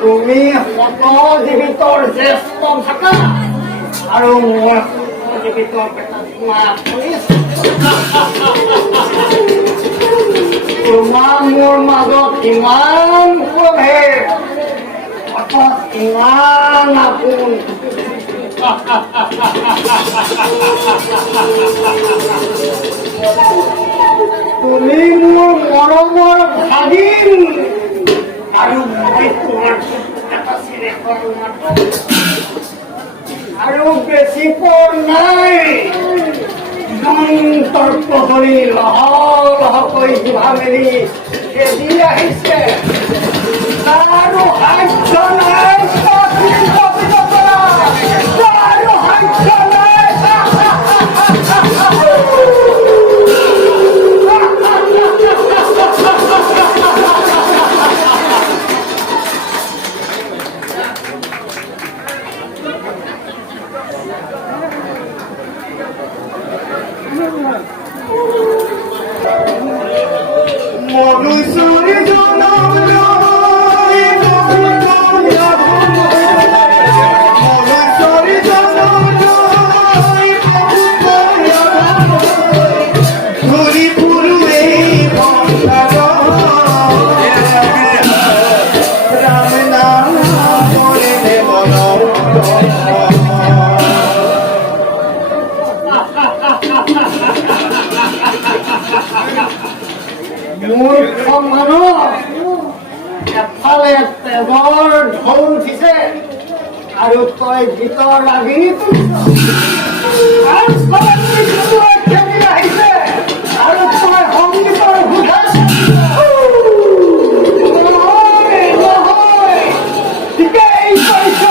তুমি শত জীৱিতৰ জ্যেষ্ঠ থাকা আৰু মই জীৱিতৰ তোমাৰ মোৰ মাজত ইমান প্ৰভেদ অথচ ইমান আপোন তুমি মোৰ মৰমৰ ভাগিন আৰু মই তোমাৰ আৰু বেছি পৰ নাই তৰ্ক কৰি লহ লহকৈ জিভা মেলি খেদি আহিছে আৰু সাধ্য নাই আৰু সাধ্য নাই আৰু তই ভিতৰ লাগি আহিছে আৰু তই সংগীতৰ ঠিকেই কৈছ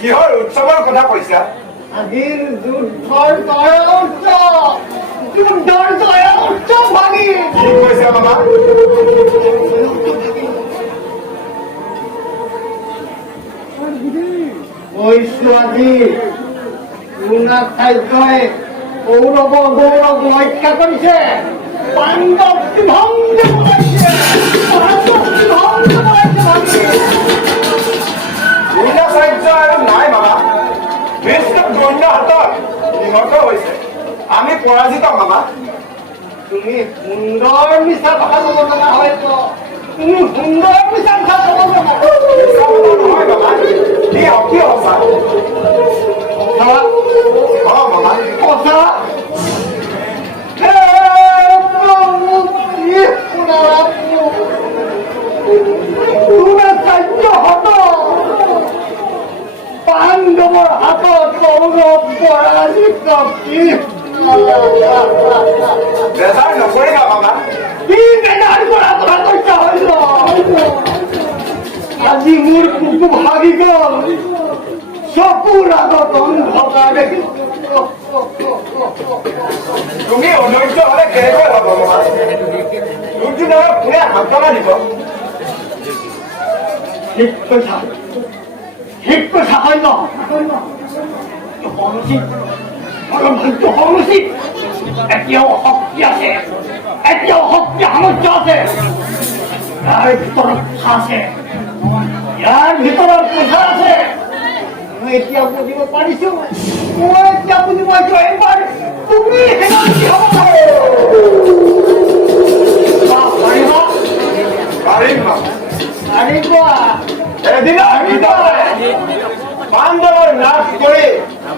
কিহৰ উৎসৱৰ কথা কৈছা? আজিৰ যুদ্ধৰ উৎসৱ ভাগি কি কৈছা বাবা? কৈছো আজি খাদ্যই কৌৰৱ গৌৰৱ হত্যা কৰিছে পাণ্ডৱ ধ্বংস বনাইছে আৰু নাই বাবা দ্ৰোণৰ হাতত নিহত হৈছে আমি পৰাজিত বাবা তুমি সুন্দৰ মিছা কথা ক'ব লগা হয়তো তুমি সুন্দৰ মিছা কথা ক'ব লগা নহয় বাবা কি সঁচা বাবা কথা পাণ্ডৱৰ হাতত কৌৰৱ পৰাজিত বেজাৰ নকৰিবা বাবা কি বেজাৰ কৰা কথা কৈছা হয়তো আজি মোৰ কুকু ভাগি গল চকুৰ আগত অন্ধকাৰ দেখিলো তুমি অধৈৰ্য হলে কেনেকৈ হব বাবা দুদিনৰ কোনে সান্তনা দিব ঠিক কৈছা হয় ন অনুচিত অনুচিত এতিয়াও শক্তি আছে সামৰ্থ্য আছে ইয়াৰ ভিতৰত কথা আছে ইয়াৰ ভিতৰত কথা আছে মই এতিয়া বুজিব পাৰিছো এবাৰ তুমি পাৰিবা এদিনৰ ভিতৰতে পাণ্ডৱৰ নাশ কৰি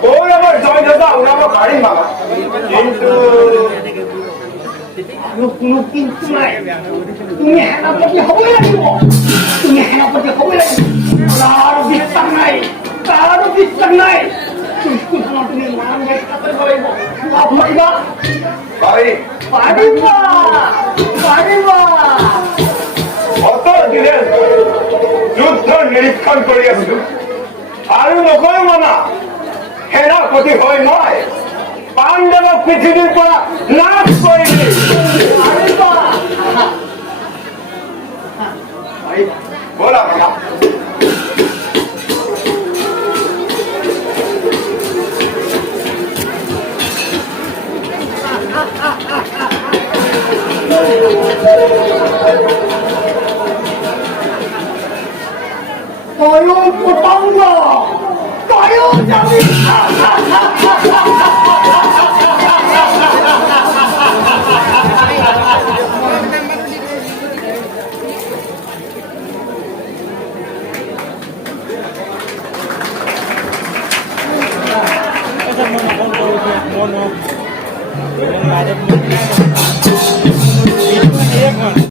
কৌৰৱৰ জয়ধ্বজা উৰাব পাৰিম বাবা কিন্তু আৰু কোনো কিন্তু নাই তুমি সেনাপতি হ'বই লাগিব কাৰো বিশ্বাস নাই স্কুলখনত তুমি নাম ব্যাখ্যা কৰিব লাগিব পাৰিবা পাৰিবা অতৰ দিনে যুদ্ধৰ নিৰীক্ষণ কৰি আছিলো আৰু নকৰো মানা সেনাপতি হৈ মই পাণ্ডৱক পৃথিৱীৰ পৰা নাশ কৰিলি ব'লা বাবা তয়ো পতংগ তয়ো যাবি Mono.